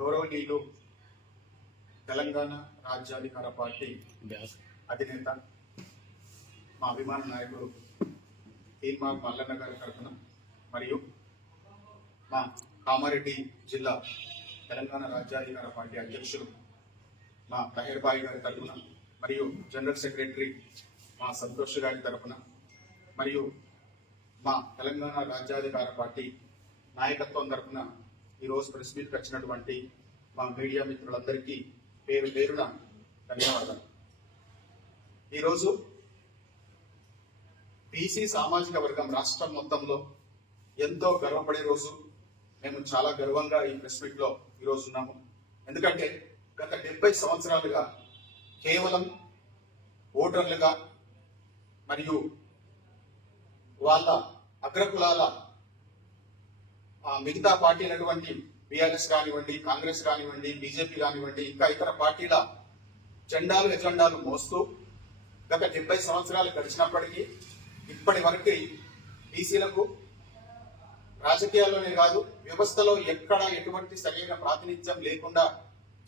గౌరవనీయులు తెలంగాణ రాజ్యాధికార పార్టీ అధినేత మా అభిమాన నాయకుడు తీన్మార్ మల్లన్న గారి తరఫున మరియు మా కామారెడ్డి జిల్లా తెలంగాణ రాజ్యాధికార పార్టీ అధ్యక్షులు మా తహేర్బాయి గారి తరఫున మరియు జనరల్ సెక్రటరీ మా సంతోష్ గారి తరఫున మరియు మా తెలంగాణ రాజ్యాధికార పార్టీ నాయకత్వం తరఫున ఈరోజు ప్రెస్ మీట్కి వచ్చినటువంటి మా మీడియా మిత్రులందరికీ పేరు పేరున ధన్యవాదాలు. ఈరోజు బీసీ సామాజిక వర్గం రాష్ట్రం మొత్తంలో ఎంతో గర్వపడే రోజు. మేము చాలా గర్వంగా ఈ ప్రెస్ మీట్లో ఈరోజు ఉన్నాము. ఎందుకంటే గత 70 సంవత్సరాలుగా కేవలం ఓటర్లుగా మరియు వాళ్ళ అగ్రకులాల మిగతా పార్టీలటువంటి బీఆర్ఎస్ కానివ్వండి, కాంగ్రెస్ కానివ్వండి, బీజేపీ కానివ్వండి, ఇంకా ఇతర పార్టీల జెండాలు ఎజెండాలు మోస్తూ గత 70 సంవత్సరాలు గడిచినప్పటికీ ఇప్పటి వరకు బీసీలకు రాజకీయాల్లోనే కాదు వ్యవస్థలో ఎక్కడ ఎటువంటి సరైన ప్రాతినిధ్యం లేకుండా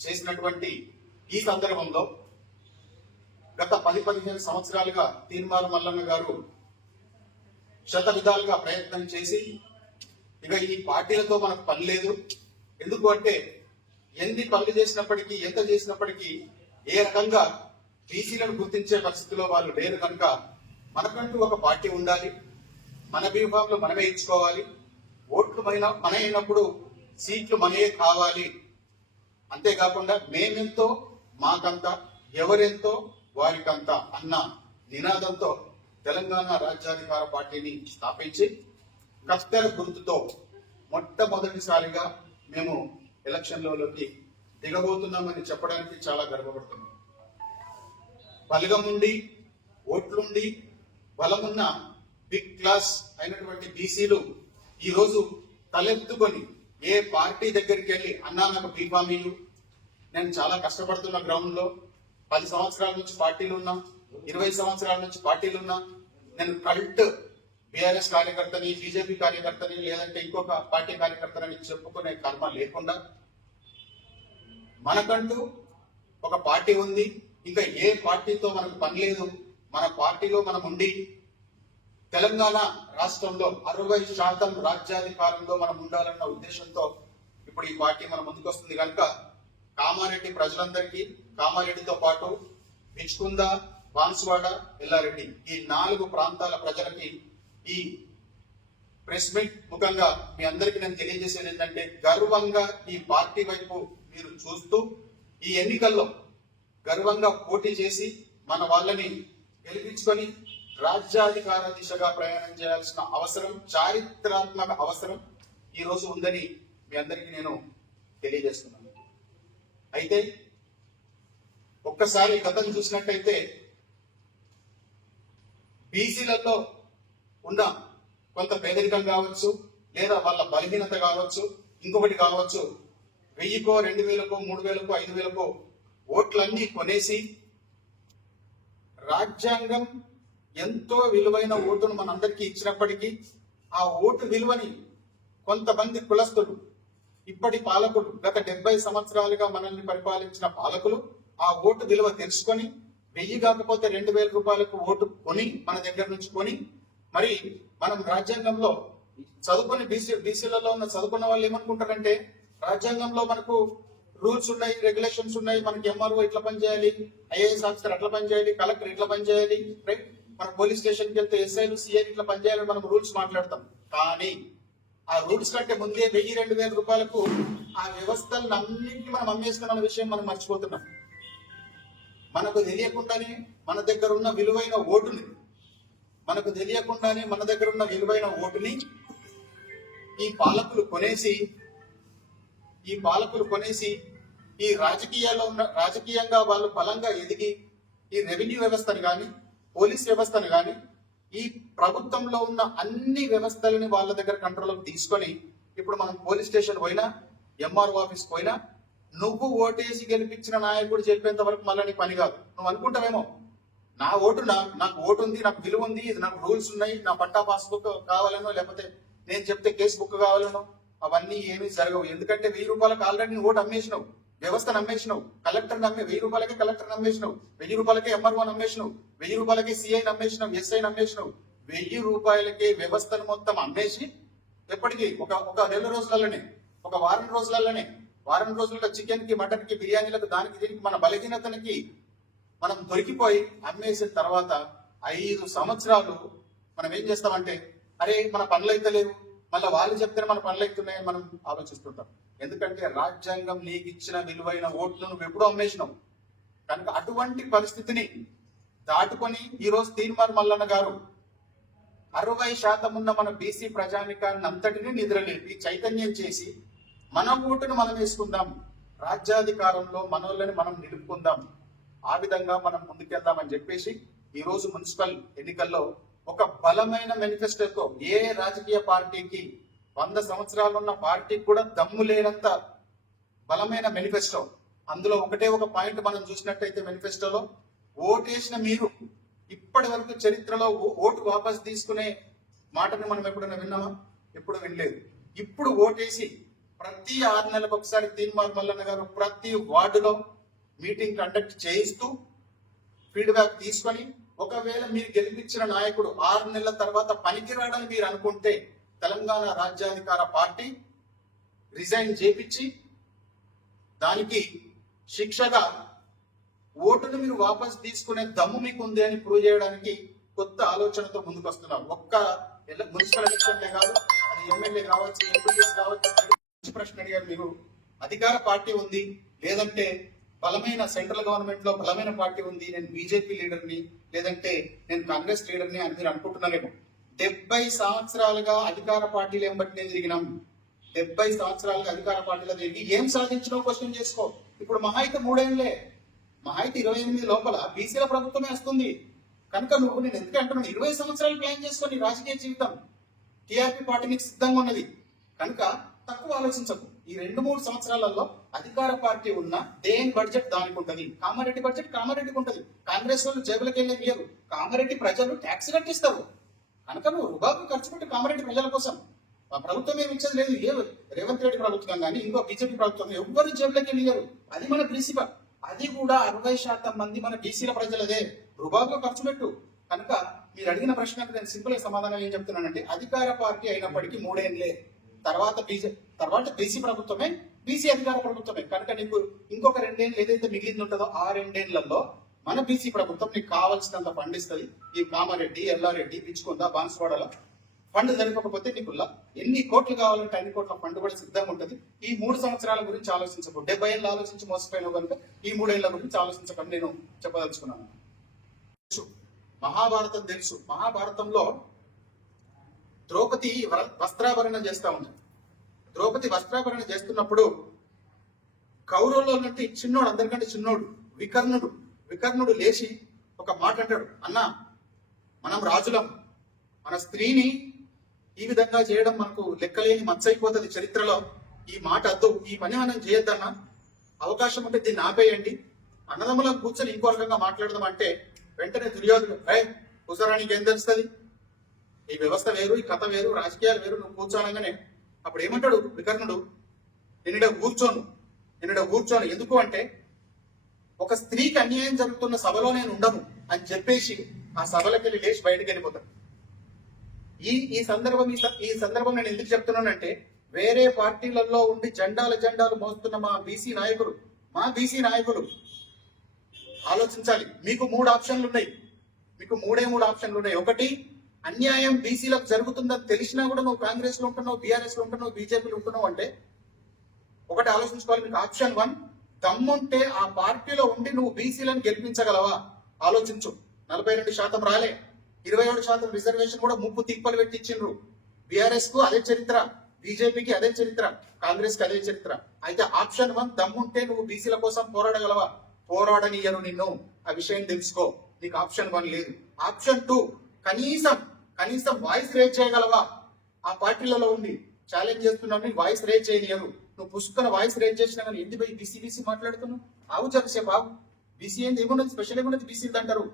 చేసినటువంటి ఈ సందర్భంలో గత 10-15 సంవత్సరాలుగా తీన్మార్ మల్లన్న గారు శత విధాలుగా ప్రయత్నం చేసి ఇక ఈ పార్టీలతో మనకు పని లేదు, ఎందుకు అంటే ఎన్ని పనులు చేసినప్పటికీ ఎంత చేసినప్పటికీ ఏ రకంగా బీసీలను గుర్తించే పరిస్థితిలో వాళ్ళు లేరు కనుక మనకంటూ ఒక పార్టీ ఉండాలి, మన బీఫామ్లు మనమే ఇచ్చుకోవాలి, ఓట్లు మన అయినప్పుడు సీట్లు మనయే కావాలి, అంతేకాకుండా మేమెంతో మాకంత ఎవరెంతో వారికంత అన్న నినాదంతో తెలంగాణ రాజ్యాధికార పార్టీని స్థాపించి కత్తెర గుర్తుతో మొట్టమొదటిసారిగా మేము ఎలక్షన్లలోకి దిగబోతున్నామని చెప్పడానికి చాలా గర్వపడుతున్నాం. బలగముండి ఓట్లుండి బలమున్న బిగ్ క్లాస్ అయినటువంటి బీసీలు ఈరోజు తలెత్తుకొని ఏ పార్టీ దగ్గరికి వెళ్ళి అన్నా నాకు బీఫామీలు, నేను చాలా కష్టపడుతున్న గ్రౌండ్ లో 10 సంవత్సరాల నుంచి పార్టీలు ఉన్నా, 20 సంవత్సరాల నుంచి పార్టీలు ఉన్నా, నేను కల్ట్ బీఆర్ఎస్ కార్యకర్తని, బీజేపీ కార్యకర్తని, లేదంటే ఇంకొక పార్టీ కార్యకర్తని చెప్పుకునే కర్మ లేకుండా మనకంటూ ఒక పార్టీ ఉంది, ఇంకా ఏ పార్టీతో మనకు పని లేదు, మన పార్టీలో మనం ఉండి తెలంగాణ రాష్ట్రంలో 60% రాజ్యాధికారంలో మనం ఉండాలన్న ఉద్దేశంతో ఇప్పుడు ఈ పార్టీ మన ముందుకు వస్తుంది కనుక కామారెడ్డి ప్రజలందరికీ, కామారెడ్డితో పాటు పిచ్చుకుంద, బాన్సువాడ, ఎల్లారెడ్డి ఈ 4 ప్రాంతాల ప్రజలకి ఈ ప్రెస్ మీట్ ముఖంగా మీ అందరికీ నేను తెలియజేసేది ఏంటంటే గర్వంగా ఈ పార్టీ వైపు మీరు చూస్తూ ఈ ఎన్నికల్లో గర్వంగా పోటీ చేసి మన వాళ్ళని గెలిపించుకొని రాజ్యాధికార దిశగా ప్రయాణం చేయాల్సిన అవసరం, చారిత్రాత్మక అవసరం ఈ రోజు ఉందని మీ అందరికీ నేను తెలియజేస్తున్నాను. అయితే ఒక్కసారి గతం చూసినట్టయితే బీసీలలో ఉన్న కొంత పేదరికం కావచ్చు, లేదా వాళ్ళ బలహీనత కావచ్చు, ఇంకొకటి కావచ్చు, 1000కో 2000కో 3000కో 5000కో ఓట్లన్నీ కొనేసి రాజ్యాంగం ఎంతో విలువైన ఓటును మనందరికీ ఇచ్చినప్పటికీ ఆ ఓటు విలువని కొంతమంది కులస్తులు, ఇప్పటి పాలకులు, గత 70 సంవత్సరాలుగా మనల్ని పరిపాలించిన పాలకులు ఆ ఓటు విలువ తెలుసుకొని 1000 కాకపోతే 2000 రూపాయలకు ఓటు కొని మన దగ్గర నుంచి కొని మరి మనం రాజ్యాంగంలో చదువుకుని బీసీలలో ఉన్న చదువుకున్న వాళ్ళు ఏమనుకుంటారంటే రాజ్యాంగంలో మనకు రూల్స్ ఉన్నాయి, రెగ్యులేషన్స్ ఉన్నాయి, మనకి ఎంఆర్ఓ ఇట్లా పనిచేయాలి, ఐఏఎస్ ఆఫీసర్ అట్లా పనిచేయాలి, కలెక్టర్ ఇట్లా పనిచేయాలి, రైట్, మన పోలీస్ స్టేషన్కి వెళ్తే ఎస్ఐలు సిఐలు ఇట్లా పనిచేయాలని మనం రూల్స్ మాట్లాడతాం. కానీ ఆ రూల్స్ కంటే ముందే 1000-2000 రూపాయలకు ఆ వ్యవస్థలను అన్నింటినీ మనం అమ్మేస్తున్న విషయం మనం మర్చిపోతున్నాం. మనకు తెలియకుండానే మన దగ్గర ఉన్న విలువైన ఓటుని ఈ పాలకులు కొనేసి ఈ రాజకీయంగా వాళ్ళు బలంగా ఎదిగి ఈ రెవెన్యూ వ్యవస్థను కానీ, పోలీస్ వ్యవస్థను కానీ, ఈ ప్రభుత్వంలో ఉన్న అన్ని వ్యవస్థలని వాళ్ళ దగ్గర కంట్రోల్లోకి తీసుకొని ఇప్పుడు మనం పోలీస్ స్టేషన్ పోయినా, ఎంఆర్ఓ ఆఫీస్ పోయినా నువ్వు ఓటేసి గెలిపించిన నాయకుడు చెప్పేంత వరకు మళ్ళీ నీ పని కాదు. నువ్వు అనుకుంటావేమో నా ఓటు నాకు ఓటు ఉంది, నాకు విలువ ఉంది, ఇది నాకు రూల్స్ ఉన్నాయి, నా పట్టా పాస్బుక్ కావాలనో లేకపోతే నేను చెప్తే కేసు బుక్ కావాలనో అవన్నీ ఏమీ జరగవు. ఎందుకంటే 1000 రూపాయలకు ఆల్రెడీ ఓటు అమ్మేసినావు, వ్యవస్థను అమ్మేసినావు, కలెక్టర్ 1000 రూపాయలకే కలెక్టర్ అమ్మేసినావు, 1000 రూపాయలకే ఎంఆర్ఓ అమ్మేసినావు, 1000 రూపాయలకే సిఐ అమ్మేసినావు, ఎస్ఐ అమ్మేసినావు. 1000 రూపాయలకే వ్యవస్థను మొత్తం అమ్మేసి ఎప్పటికీ ఒక నెల రోజులలోనే, ఒక వారం రోజుల్లో చికెన్ కి, మటన్ కి, బిర్యానీలకు, దానికి దీనికి మన బలహీనతనికి మనం దొరికిపోయి అమ్మేసిన తర్వాత 5 సంవత్సరాలు మనం ఏం చేస్తామంటే, అరే మన పనులు అయితే లేవు, మళ్ళీ వాళ్ళు చెప్తేనే మన పనులు అవుతున్నాయని మనం ఆలోచిస్తుంటాం. ఎందుకంటే రాజ్యాంగం నీకు ఇచ్చిన విలువైన ఓట్లు నువ్వు ఎప్పుడూ అమ్మేసినావు. కనుక అటువంటి పరిస్థితిని దాటుకొని ఈరోజు తీన్మార్ మల్లన్న గారు 60% ఉన్న మన బీసీ ప్రజానికాన్ని అంతటినీ నిద్రలేపి చైతన్యం చేసి మన ఓటును మనం వేసుకుందాం, రాజ్యాధికారంలో మనోళ్ళని మనం నిలుపుకుందాం, ఆ విధంగా మనం ముందుకెళ్దామని చెప్పేసి ఈ రోజు మున్సిపల్ ఎన్నికల్లో ఒక బలమైన మేనిఫెస్టోతో, ఏ రాజకీయ పార్టీకి 100 సంవత్సరాలు ఉన్న పార్టీకి కూడా దమ్ము లేనంత బలమైన మేనిఫెస్టో. అందులో ఒకటే ఒక పాయింట్ మనం చూసినట్టయితే మేనిఫెస్టోలో, ఓటేసిన మీరు ఇప్పటి వరకు చరిత్రలో ఓటు వాపస్ తీసుకునే మాటని మనం ఎప్పుడైనా విన్నామా? ఎప్పుడు వినలేదు. ఇప్పుడు ఓటేసి ప్రతి 6 నెలలకు ఒకసారి తీన్మార్ మల్లన్న గారు ప్రతి వార్డులో మీటింగ్ కండక్ట్ చేయిస్తూ ఫీడ్బ్యాక్ తీసుకొని, ఒకవేళ మీరు గెలిపించిన నాయకుడు 6 నెలల తర్వాత పనికిరాడని మీరు అనుకుంటే తెలంగాణ రాజ్యాధికార పార్టీ రిజైన్ చేపించి దానికి శిక్షగా ఓటును మీరు వాపస్ తీసుకునే దమ్ము మీకు ఉంది అని ప్రూవ్ చేయడానికి కొత్త ఆలోచనతో ముందుకు వస్తున్నారు. ఒక్క మున్సిపల్ ఎలక్షన్లే కాదు, అది ఎమ్మెల్యే కావచ్చు, ఎంపీఎస్ కావచ్చు. ప్రశ్న అడిగారు మీరు, అధికార పార్టీ ఉంది, లేదంటే బలమైన సెంట్రల్ గవర్నమెంట్ లో బలమైన పార్టీ ఉంది, నేను బీజేపీ లీడర్ని, లేదంటే నేను కాంగ్రెస్ లీడర్ని అని మీరు అనుకుంటున్నారేమో. 70 సంవత్సరాలుగా అధికార పార్టీలు ఏం బట్టి తిరిగినాం. 70 సంవత్సరాలుగా అధికార పార్టీలో తిరిగి ఏం సాధించినావు క్వశ్చన్ చేసుకో. ఇప్పుడు మహా అయితే 3 ఏళ్లే, మహా అయితే 28 లోపల బీసీల ప్రభుత్వమే వస్తుంది. కనుక నువ్వు, నేను ఎందుకు అంటున్నాను, 20 సంవత్సరాలు ప్లాన్ చేసుకొని రాజకీయ జీవితం, టీఆర్పీ పార్టీ నీకు సిద్ధంగా ఉన్నది. కనుక తక్కువ ఆలోచించకు. ఈ 2-3 సంవత్సరాలలో అధికార పార్టీ ఉన్న దేని బడ్జెట్ దానికి ఉంటది, కామారెడ్డి బడ్జెట్ కామారెడ్డికి ఉంటది. కాంగ్రెస్ వాళ్ళు జేబులకు వెళ్ళే ఇయ్యరు, కామారెడ్డి ప్రజలు ట్యాక్స్ కట్టిస్తారు. కనుక నువ్వు రూపాయలు ఖర్చు పెట్టి కామారెడ్డి ప్రజల కోసం. ఆ ప్రభుత్వం ఏమి ఇచ్చేది లేదు, ఏ రేవంత్ రెడ్డి ప్రభుత్వం కానీ ఇంకో బీజేపీ ప్రభుత్వం ఎవ్వరు జేబులకి వెళ్ళారు. అది మన ప్రిన్సిపల్. అది కూడా 60% మంది మన బీసీల ప్రజలదే. రూపాయలు ఖర్చు పెట్టు. కనుక మీరు అడిగిన ప్రశ్నకు నేను సింపుల్ సమాధానం ఏం చెప్తున్నానంటే, అధికార పార్టీ అయినప్పటికీ 3 ఏళ్లే, తర్వాత బీసీ ప్రభుత్వమే, బీసీ అధికార ప్రభుత్వమే. కనుక నీకు ఇంకొక 2 ఏళ్ళు ఏదైతే మిగిలింది ఉంటుందో ఆ 2 ఏళ్లలో మన బీసీ ప్రభుత్వం నీకు కావాల్సినంత ఫండ్ ఇస్తుంది. ఈ కామారెడ్డి, ఎల్లారెడ్డి, పిచ్చుకొండ, బాన్స్వాడలో ఫండ్ సరిపోకపోతే నీకు ఎన్ని కోట్లు కావాలంటే అన్ని కోట్ల ఫండ్ కూడా సిద్ధంగా ఉంటుంది. ఈ 3 సంవత్సరాల గురించి ఆలోచించకు. 70 ఏళ్ళు ఆలోచించి మోసపోయినావు కనుక ఈ 3 ఏళ్ల గురించి ఆలోచించకుండా నేను చెప్పదలుచుకున్నాను. మహాభారతం తెలుసు. మహాభారతంలో ద్రౌపది వస్త్రాభరణ చేస్తా ఉంటుంది. ద్రౌపది వస్త్రాభరణ చేస్తున్నప్పుడు కౌరవుల్లో నుండి చిన్నోడు, అందరికంటే చిన్నోడు వికర్ణుడు లేచి ఒక మాట అంటాడు, అన్నా మనం రాజులం, మన స్త్రీని ఈ విధంగా చేయడం మనకు లెక్కలేని మచ్చైపోతుంది చరిత్రలో. ఈ మాట అద్దు, ఈ పని మనం చేయొద్దన్నా, అవకాశం ఉంటే దీన్ని ఆపేయండి, అన్నదమ్ములకు కూర్చొని ఇంకో రకంగా మాట్లాడదాం అంటే వెంటనే దుర్యోధనుడు, కూర్చోరానికి ఏం తెలుస్తుంది, ఈ వ్యవస్థ వేరు, ఈ కథ వేరు, రాజకీయాలు వేరు, నువ్వు కూర్చోనగానే అప్పుడు ఏమంటాడు వికర్ణుడు, నేను కూర్చోను. ఎందుకు అంటే ఒక స్త్రీకి అన్యాయం జరుగుతున్న సభలో నేను ఉండను అని చెప్పేసి ఆ సభలోకి వెళ్ళి లేచి బయటకు వెళ్ళిపోతాడు. ఈ సందర్భం నేను ఎందుకు చెప్తున్నానంటే, వేరే పార్టీలలో ఉండి జెండాలు మోస్తున్న మా బీసీ నాయకులు ఆలోచించాలి. మీకు 3 ఆప్షన్లు ఉన్నాయి. మీకు మూడే ఆప్షన్లు ఉన్నాయి. ఒకటి, అన్యాయం బీసీలకు జరుగుతుందని తెలిసినా కూడా నువ్వు కాంగ్రెస్ లో ఉంటున్నావు, బీఆర్ఎస్ లో ఉంటున్నావు, బీజేపీలో ఉంటున్నావు అంటే ఒకటి ఆలోచించుకోవాలి. మీకు ఆప్షన్ 1, దమ్ముంటే ఆ పార్టీలో ఉండి నువ్వు బీసీలను గెలిపించగలవా? ఆలోచించు. 42% రాలే, 27% రిజర్వేషన్ కూడా ముప్పు తిప్పలు పెట్టించిండ్రు. బీఆర్ఎస్ కు అదే చరిత్ర, బీజేపీకి అదే చరిత్ర, కాంగ్రెస్ కి అదే చరిత్ర. అయితే ఆప్షన్ 1, దమ్ముంటే నువ్వు బీసీల కోసం పోరాడగలవా? పోరాడనియను నిన్ను, ఆ విషయం తెలుసుకో. నీకు ఆప్షన్ 1 లేదు. ఆప్షన్ 2, కనీసం వాయిస్ రేజ్ చేయగలవా? ఆ పార్టీలలో ఉండి ఛాలెంజ్ చేస్తున్నావు, వాయిస్ రేజ్ చేయనియరు. నువ్వు పుష్కన వాయిస్ రేజ్ చేసినా కానీ ఎందుకు పోయి బీసీ మాట్లాడుతున్నావు? ఆవు చెప్పసేపు ఆవు. బీసీ ఏంది, ఏమున్నది స్పెషల్, ఏమున్నది బీసీ అంటారు.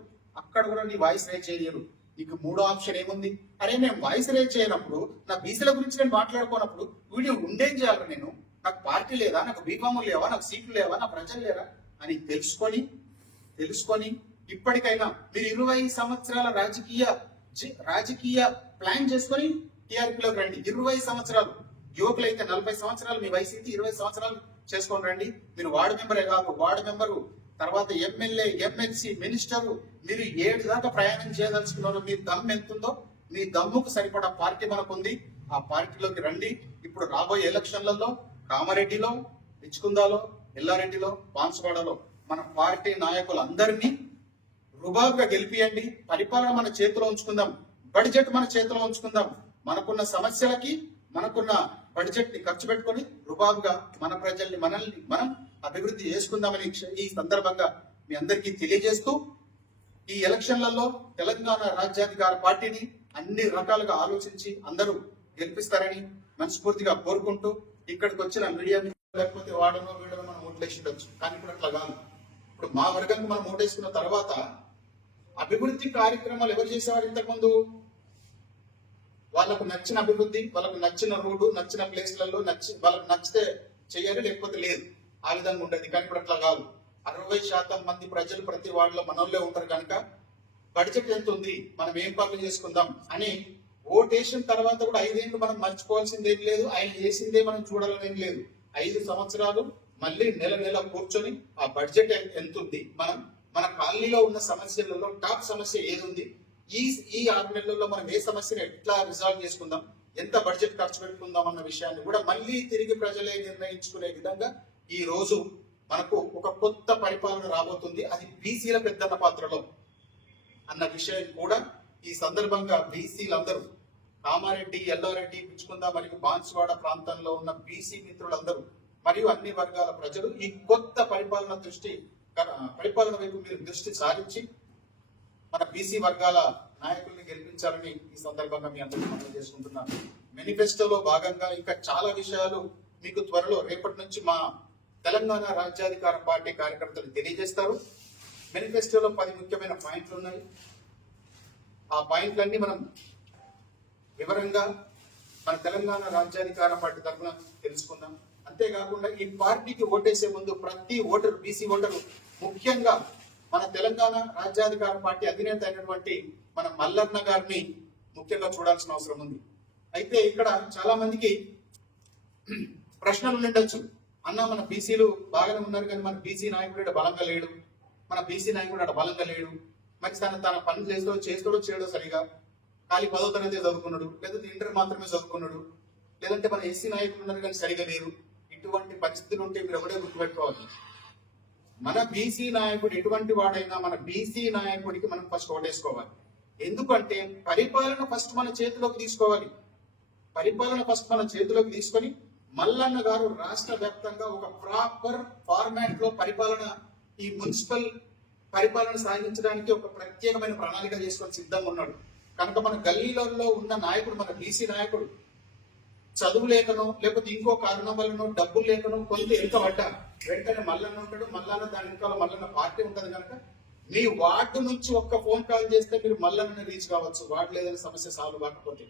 అక్కడ కూడా నీ వాయిస్ రేజ్ చేయనియరు. నీకు మూడో ఆప్షన్ ఏముంది? అరే నేను వాయిస్ రేజ్ చేయనప్పుడు, నా బీసీల గురించి నేను మాట్లాడుకోనప్పుడు వీడియో ఉండేం చేయాలి? నేను నాకు పార్టీ లేదా, నాకు బీఫాము లేవా, నాకు సీట్లు లేవా, నా ప్రజలు లేరా అని తెలుసుకొని ఇప్పటికైనా మీరు 20 సంవత్సరాల రాజకీయ ప్లాన్ చేసుకొని టీఆర్పీలోకి రండి. 20 సంవత్సరాలు యువకులైతే 40 సంవత్సరాలు, మీ వయసు అయితే 20 సంవత్సరాలు చేసుకొని రండి. మీరు వార్డు మెంబరే కాదు, వార్డు మెంబరు తర్వాత ఎమ్మెల్యే, ఎమ్మెల్సీ, మినిస్టరు, మీరు 7 దాకా ప్రయాణం చేయదలుచుకున్నారు. మీ దమ్ము ఎంతుందో, మీ దమ్ముకు సరిపడా పార్టీ మనకు ఉంది. ఆ పార్టీలోకి రండి. ఇప్పుడు రాబోయే ఎలక్షన్లలో కామారెడ్డిలో, ఇచ్చుకుందాలో, ఎల్లారెడ్డిలో, బాన్సువాడలో మన పార్టీ నాయకులందరినీ రుబాబుగా గెలిపియండి. పరిపాలన మన చేతిలో ఉంచుకుందాం, బడ్జెట్ మన చేతిలో ఉంచుకుందాం. మనకున్న సమస్యలకి మనకున్న బడ్జెట్ ని ఖర్చు పెట్టుకొని రుబాబుగా మన ప్రజల్ని మనం అభివృద్ధి చేసుకుందామని ఈ సందర్భంగా మీ అందరికీ తెలియజేస్తూ, ఈ ఎలక్షన్లలో తెలంగాణ రాజ్యాధికార పార్టీని అన్ని రకాలుగా ఆలోచించి అందరూ గెలిపిస్తారని మనస్ఫూర్తిగా కోరుకుంటూ, ఇక్కడికి వచ్చిన మీడియా లేకపోతే వాడనో వీడనో మనం ఓట్లేసి ఉండొచ్చు, కానీ ఇప్పుడు అట్లా కాదు. ఇప్పుడు మా వర్గానికి మనం ఓటేసుకున్న తర్వాత అభివృద్ధి కార్యక్రమాలు ఎవరు చేసేవారు? ఇంతకుముందు వాళ్ళకు నచ్చిన అభివృద్ధి, వాళ్ళకు నచ్చిన రోడ్డు, నచ్చిన ప్లేస్లలో వాళ్ళకు నచ్చితే చెయ్యాలి, లేకపోతే లేదు. ఆ విధంగా ఉండేది. కానీ ఇప్పుడు అట్లా కాదు. 60% మంది ప్రజలు ప్రతి వార్డులో మనోళ్ళే ఉంటారు కనుక బడ్జెట్ ఎంత ఉంది, మనం ఏం పనులు చేసుకుందాం అని ఓటేసిన తర్వాత కూడా 5 ఏళ్ళు మనం మర్చిపోవాల్సింది ఏం లేదు. ఆయన చేసిందే మనం చూడాలనేం లేదు. 5 సంవత్సరాలు మళ్ళీ నెల కూర్చొని ఆ బడ్జెట్ ఎంత ఉంది, మన కాలనీలో ఉన్న సమస్యలలో టాప్ సమస్య ఏది ఉంది, ఈ 6 నెలల్లో మనం ఏ సమస్యను ఎట్లా రిజాల్వ్ చేసుకుందాం, ఎంత బడ్జెట్ ఖర్చు పెట్టుకుందాం అన్న విషయాన్ని కూడా మళ్ళీ తిరిగి ప్రజలే నిర్ణయించుకునే విధంగా ఈ రోజు మనకు ఒక కొత్త పరిపాలన రాబోతుంది. అది బీసీల పెద్దన్న పాత్రలో అన్న విషయం కూడా ఈ సందర్భంగా బీసీలందరూ, కామారెడ్డి, ఎల్లారెడ్డి, పిచ్చుకుంద మరియు బాన్సువాడ ప్రాంతంలో ఉన్న బీసీ మిత్రులందరూ మరియు అన్ని వర్గాల ప్రజలు ఈ కొత్త పరిపాలన వైపు మీరు దృష్టి సారించి మన బీసీ వర్గాల నాయకుల్ని గెలిపించాలని ఈ సందర్భంగా మీ అందరికీ మనం చేసుకుంటున్నాను. మేనిఫెస్టోలో భాగంగా ఇంకా చాలా విషయాలు మీకు త్వరలో రేపటి నుంచి మా తెలంగాణ రాజ్యాధికార పార్టీ కార్యకర్తలు తెలియజేస్తారు. మేనిఫెస్టోలో 10 ముఖ్యమైన పాయింట్లు ఉన్నాయి. ఆ పాయింట్లన్నీ మనం వివరంగా మన తెలంగాణ రాజ్యాధికార పార్టీ తరఫున తెలుసుకుందాం. అంతేకాకుండా ఈ పార్టీకి ఓటేసే ముందు ప్రతి ఓటరు, బీసీ ఓటరు, ముఖ్యంగా మన తెలంగాణ రాజ్యాధికార పార్టీ అధినేత అయినటువంటి మన మల్లన్న గారిని ముఖ్యంగా చూడాల్సిన అవసరం ఉంది. అయితే ఇక్కడ చాలా మందికి ప్రశ్నలు ఉండొచ్చు. అన్న మన బీసీలు బాగానే ఉన్నారు కానీ మన బీసీ నాయకుడు బలంగా లేడు, మన బీసీ నాయకుడు అక్కడ బలంగా లేడు, మరి తన పని చేస్తాడో చేయడో సరిగా, ఖాళీ 10వ తరగతి చదువుకున్నాడు, లేదంటే ఇంటర్ మాత్రమే చదువుకున్నాడు, లేదంటే మన ఎస్సీ నాయకులు ఉన్నారు కానీ సరిగా లేరు. ఇటువంటి పరిస్థితులు ఉంటే మీరు ఎవడే గుర్తుపెట్టుకోవాలి, మన బీసీ నాయకుడు ఎటువంటి వాడైనా మన బీసీ నాయకుడికి మనం ఫస్ట్ ఓటేసుకోవాలి. ఎందుకంటే పరిపాలన ఫస్ట్ మన చేతిలోకి తీసుకోవాలి. పరిపాలన ఫస్ట్ మన చేతిలోకి తీసుకొని మల్లన్న గారు రాష్ట్ర వ్యాప్తంగా ఒక ప్రాపర్ ఫార్మాట్ లో పరిపాలన, ఈ మున్సిపల్ పరిపాలన సాగించడానికి ఒక ప్రత్యేకమైన ప్రణాళిక చేసుకొని సిద్ధంగా ఉన్నాడు. కనుక మన గల్లీలలో ఉన్న నాయకుడు, మన బీసీ నాయకుడు చదువు లేకనో లేకపోతే ఇంకో కారణం వల్లనో డబ్బులు లేకనో కొంత వెనుకబడ్డా వెంటనే మల్లన్న ఉంటాడు. మల్లన్న దాని వెనుకాల మల్లన్న పార్టీ ఉంటది కనుక మీ వార్డు నుంచి ఒక్క ఫోన్ కాల్ చేస్తే మీరు మల్లన్నని రీచ్ కావచ్చు. వార్డు లేదని సమస్య సాల్వ్ కాకపోతే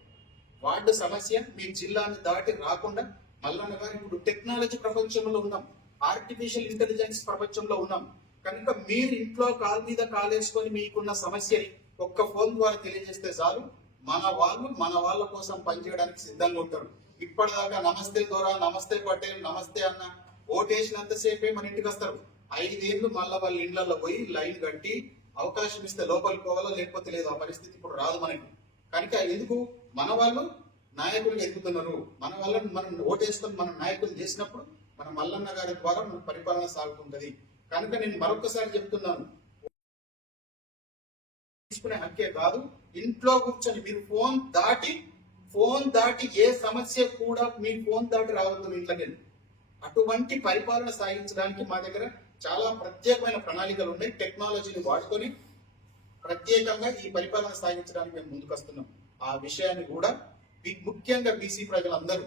వార్డు సమస్య మీ జిల్లాని దాటి రాకుండా మల్లన్న గారు ఇప్పుడు టెక్నాలజీ ప్రపంచంలో ఉన్నాం, ఆర్టిఫిషియల్ ఇంటెలిజెన్స్ ప్రపంచంలో ఉన్నాం కనుక మీరు ఇంట్లో కాల్ మీద కాల్ వేసుకొని మీకున్న సమస్యని ఒక్క ఫోన్ ద్వారా తెలియజేస్తే చాలు, మన వాళ్ళ కోసం పనిచేయడానికి సిద్ధంగా ఉంటారు. ఇప్పటిదాకా నమస్తే దొరా, నమస్తే పటేల్, నమస్తే అన్న ఓటేసినంతసేపే మన ఇంటికి వస్తారు. 5 ఏళ్ళు మళ్ళా వాళ్ళ ఇళ్లలో పోయి లైన్ కట్టి అవకాశం ఇస్తే లోపలికి పోవాలో లేకపోతే లేదు. ఆ పరిస్థితి ఇప్పుడు రాదు మనకి. కనుక ఎందుకు మన వాళ్ళు నాయకులు ఎదుగుతున్నారు, మన వాళ్ళని మనం ఓటేసుకొని మన నాయకులు చేసినప్పుడు మన మల్లన్న గారి ద్వారా మన పరిపాలన సాగుతుంటది. కనుక నేను మరొకసారి చెప్తున్నాను, తీసుకునే హక్కే కాదు, ఇంట్లో కూర్చొని మీరు ఫోన్ దాటి ఏ సమస్య కూడా మీ ఫోన్ దాటి రావద్దు ఇంట్లోకి. అటువంటి పరిపాలన సాగించడానికి మా దగ్గర చాలా ప్రత్యేకమైన ప్రణాళికలు ఉన్నాయి. టెక్నాలజీని వాడుకొని ప్రత్యేకంగా ఈ పరిపాలన సాగించడానికి మేము ముందుకు వస్తున్నాం. ఆ విషయాన్ని కూడా ముఖ్యంగా బీసీ ప్రజలందరూ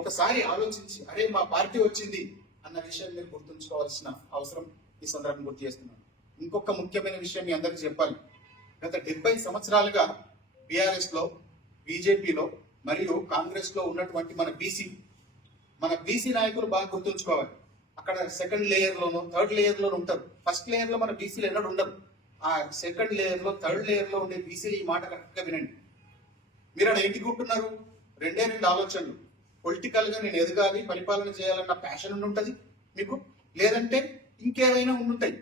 ఒకసారి ఆలోచించి అరే మా పార్టీ వచ్చింది అన్న విషయాన్ని మీరు గుర్తుంచుకోవాల్సిన అవసరం ఈ సందర్భం గుర్తు చేస్తున్నాను. ఇంకొక ముఖ్యమైన విషయం మీ అందరికి చెప్పాలి. గత 70 సంవత్సరాలుగా బీఆర్ఎస్ లో, బీజేపీలో మరియు కాంగ్రెస్ లో ఉన్నటువంటి మన బీసీ నాయకులు బాగా గుర్తుంచుకోవాలి. అక్కడ సెకండ్ లేయర్ లోను, థర్డ్ లేయర్ లోను ఉంటారు. ఫస్ట్ లేయర్ లో మన బీసీలు ఎన్నడూ ఉండరు. ఆ సెకండ్ లేయర్ లో, థర్డ్ లేయర్ లో ఉండే బీసీలు ఈ మాట కరెక్ట్గా వినండి. మీరు అక్కడ ఏంటి కూర్చున్నారు? రెండు ఆలోచనలు. పొలిటికల్ గా నేను ఎదగాలి, పరిపాలన చేయాలన్న ప్యాషన్ ఉంటుంది మీకు, లేదంటే ఇంకేమైనా ఉండుంటాయి.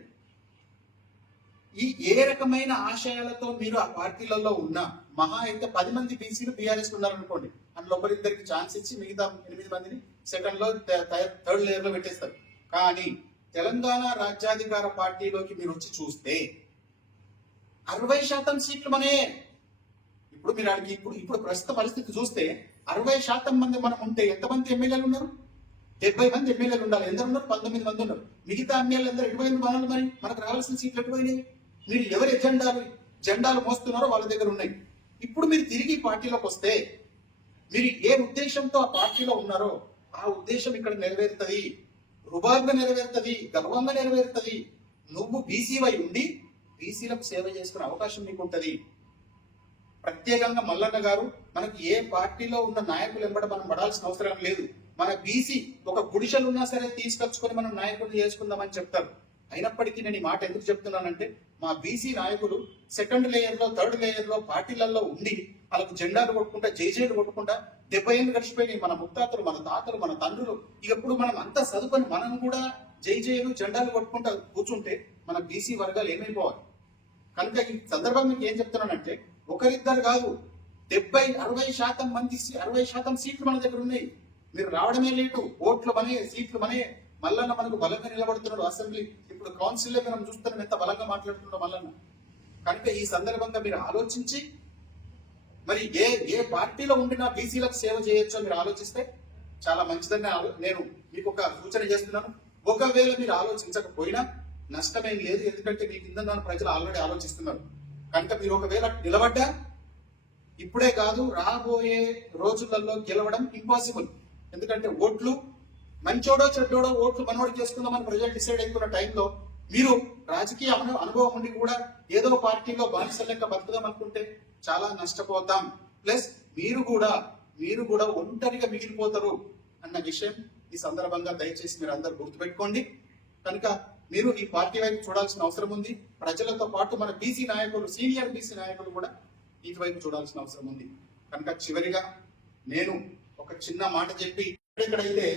ఏ రకమైన ఆశయాలతో మీరు ఆ పార్టీలలో ఉన్నా, మహా అయితే 10 మంది బీసీలు బీఆర్ఎస్ ఉన్నారనుకోండి, అందులో ఒకరిద్దరికి ఛాన్స్ ఇచ్చి మిగతా 8 మందిని సెకండ్ లో, థర్డ్ లేయర్ లో పెట్టేస్తారు. కానీ తెలంగాణ రాజ్యాధికార పార్టీలోకి మీరు వచ్చి చూస్తే 60% సీట్లు మనే. ఇప్పుడు మీరు అడిగి ఇప్పుడు ప్రస్తుత పరిస్థితి చూస్తే 60% మంది మనం ఉంటే ఎంతమంది ఎమ్మెల్యేలు ఉన్నారు? 70 మంది ఎమ్మెల్యేలు ఉండాలి. ఎందరు ఉన్నారు? 19 మంది ఉన్నారు. మిగతా ఎమ్మెల్యేలు అందరూ ఎటువైంది మనల్ని? మరి మనకు రావాల్సిన సీట్లు ఎటువైనాయి? మీరు ఎవరి జెండాలు మోస్తున్నారో వాళ్ళ దగ్గర ఉన్నాయి. ఇప్పుడు మీరు తిరిగి పార్టీలోకి వస్తే మీరు ఏ ఉద్దేశంతో ఆ పార్టీలో ఉన్నారో ఆ ఉద్దేశం ఇక్కడ నెరవేరుతుంది, రుబారుగా నెరవేరుతుంది, గర్వంగా నెరవేరుతుంది. నువ్వు బీసీవై ఉండి బీసీలకు సేవ చేసుకునే అవకాశం నీకు ఉంటుంది. ప్రత్యేకంగా మల్లన్న గారు మనకి ఏ పార్టీలో ఉన్న నాయకులు వెంబడ మనం పడాల్సిన అవసరం లేదు. మన బీసీ ఒక గుడిసెలు ఉన్నా సరే తీసుకొచ్చుకొని మనం నాయకుడిని చేసుకుందామని చెప్తారు. అయినప్పటికీ నేను ఈ మాట ఎందుకు చెప్తున్నానంటే, మా బీసీ నాయకులు సెకండ్ లేయర్ లో, థర్డ్ లేయర్ లో పార్టీలలో ఉండి వాళ్ళకు జెండాలు కొట్టుకుంటా, జైజేలు కొట్టుకుంటా 70 ఏళ్ళు గడిచిపోయినాయి. మన ముత్తాతలు, మన తాతలు, మన తండ్రులు. ఇప్పుడు మనం అంతా చదువుకొని మనం కూడా జైజేలు, జెండాలు కొట్టుకుంటా కూర్చుంటే మన బీసీ వర్గాలు ఏమైపోవాలి? కనుక ఈ సందర్భంగా మీకు ఏం చెప్తున్నానంటే, ఒకరిద్దరు కాదు, 60% మంది, 60% సీట్లు మన దగ్గర ఉన్నాయి. మీరు రావడమే లేటు, ఓట్లు మనే, సీట్లు మనే. మల్లన్న మనకు బలంగా నిలబడుతున్నాడు. అసెంబ్లీ ఇప్పుడు కౌన్సిల్లో మనం చూస్తున్నాం ఎంత బలంగా మాట్లాడుతున్నాడు మల్లన్న. కనుక ఈ సందర్భంగా మీరు ఆలోచించి, మరి ఏ పార్టీలో ఉండినా బీసీలకు సేవ చేయొచ్చో మీరు ఆలోచిస్తే చాలా మంచిదని నేను మీకు ఒక సూచన చేస్తున్నాను. ఒకవేళ మీరు ఆలోచించకపోయినా నష్టమేం లేదు, ఎందుకంటే మీ కింద ప్రజలు ఆల్రెడీ ఆలోచిస్తున్నారు. కనుక మీరు ఒకవేళ నిలబడ్డా ఇప్పుడే కాదు, రాబోయే రోజులలో గెలవడం ఇంపాసిబుల్. ఎందుకంటే ఓట్లు మంచోడో చెడ్డోడో ఓట్లు మనోడు చేసుకుందామని ప్రజలు డిసైడ్ అయిపోయిన టైంలో మీరు రాజకీయ అనుభవం ఉండి కూడా ఏదో పార్టీలో బానిస లెక్క బతుకుదాం అనుకుంటే చాలా నష్టపోతాం. ప్లస్ మీరు కూడా ఒంటరిగా మిగిలిపోతారు అన్న విషయం ఈ సందర్భంగా దయచేసి మీరు అందరూ గుర్తుపెట్టుకోండి. కనుక మీరు ఈ పార్టీ వైపు చూడాల్సిన అవసరం ఉంది. ప్రజలతో పాటు మన బీసీ నాయకులు, సీనియర్ బీసీ నాయకులు కూడా ఇటువైపు చూడాల్సిన అవసరం ఉంది. కనుక చివరిగా నేను ఒక చిన్న మాట చెప్పి, ఎక్కడైతే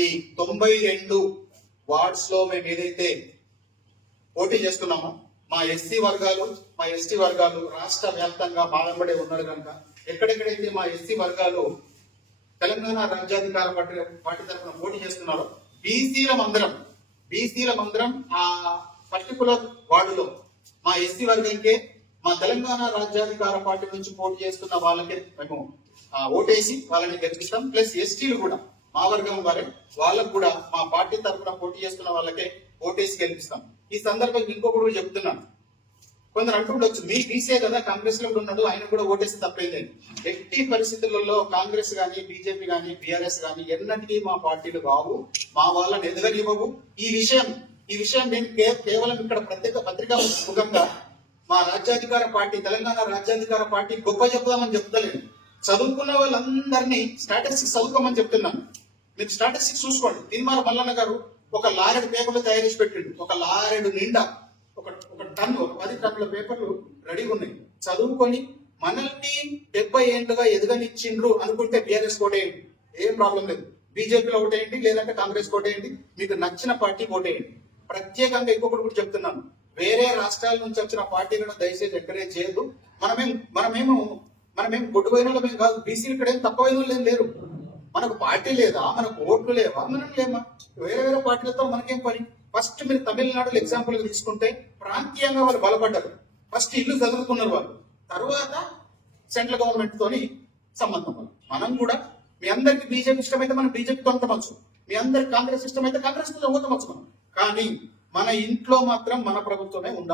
ఈ 92 వార్డ్స్ లో మేము ఏదైతే పోటీ చేస్తున్నామో, మా ఎస్టీ వర్గాలు రాష్ట్ర వ్యాప్తంగా బాధపడే ఉన్నారు. కనుక ఎక్కడెక్కడైతే మా ఎస్టీ వర్గాలు తెలంగాణ రాజ్యాధికార పార్టీ తరఫున పోటీ చేస్తున్నారో, బీసీలమందరం ఆ పర్టికులర్ వార్డులో మా ఎస్టీ వర్గంకే, మా తెలంగాణ రాజ్యాధికార పార్టీ నుంచి పోటీ చేస్తున్న వాళ్ళకే మేము ఓటేసి వాళ్ళని గెలిపిస్తాం. ప్లస్ ఎస్టీలు కూడా మా వర్గం వారే, వాళ్ళకు కూడా మా పార్టీ తరఫున పోటీ చేస్తున్న వాళ్ళకే ఓటేసి గెలిపిస్తాం. ఈ సందర్భంగా ఇంకొకటి చెప్తున్నాను. కొందరు అంటుండొచ్చు, మీ బీసీ కదా కాంగ్రెస్ లో ఉన్నాడు, ఆయన కూడా ఓటేసి తప్పేది. ఎట్టి పరిస్థితులలో కాంగ్రెస్ గానీ, బీజేపీ గానీ, బీఆర్ఎస్ గానీ ఎన్నటికీ మా పార్టీలు కావు, మా వాళ్ళని ఎదగనివ్వవు. ఈ విషయం నేను కేవలం ఇక్కడ ప్రత్యేక పత్రికా ముఖంగా మా రాజ్యాధికార పార్టీ, తెలంగాణ రాజ్యాధికార పార్టీ గొప్ప చెప్దామని చెప్తలేను. చదువుకున్న వాళ్ళందరినీ స్టాటిస్టిక్స్ చదువుకోమని చెప్తున్నాను. మీరు స్టాటిస్టిక్స్ చూసుకోండి. తీన్మార్ మల్లన్న గారు ఒక లారెడు పేపర్లు తయారు చేసి పెట్టిండు. ఒక లారెడు నిండా ఒక 10 టన్నుల పేపర్లు రెడీగా ఉన్నాయి. చదువుకొని మనల్ని 70 ఏళ్ళుగా ఎదగనిచ్చిండ్రు అనుకుంటే బీఆర్ఎస్ కోటేయండి, ఏం ప్రాబ్లం లేదు. బీజేపీలో ఓటేయండి, లేదంటే కాంగ్రెస్ కోటేయండి, మీకు నచ్చిన పార్టీ ఓటేయండి. ప్రత్యేకంగా ఇంకొకటి కూడా చెప్తున్నాను, వేరే రాష్ట్రాల నుంచి వచ్చిన పార్టీలను దయచేసి ఎంకరేజ్ చేయదు. మనమేమో గొడ్డుపోయిన కాదు, బీసీలు ఇక్కడ ఏం తక్కువైన వాళ్ళు ఏం లేరు. మనకు పార్టీ లేదా, మనకు ఓట్లు లేవా, మనం లేమా? వేరే పార్టీలతో మనకేం పని? ఫస్ట్ మీరు తమిళనాడులో ఎగ్జాంపుల్ తీసుకుంటే ప్రాంతీయంగా వాళ్ళు బలపడ్డారు. ఫస్ట్ ఇల్లు చదువుకున్నారు వాళ్ళు, తర్వాత సెంట్రల్ గవర్నమెంట్ తోని సంబంధం వాళ్ళు. మనం కూడా మీ అందరికి బీజేపీ ఇష్టమైతే మనం బీజేపీతో ఉండవచ్చు, మీ అందరికి కాంగ్రెస్ ఇష్టమైతే కాంగ్రెస్ తో ఓటవచ్చు మనం. కానీ మన ఇంట్లో మాత్రం మన ప్రభుత్వమే ఉండాలి.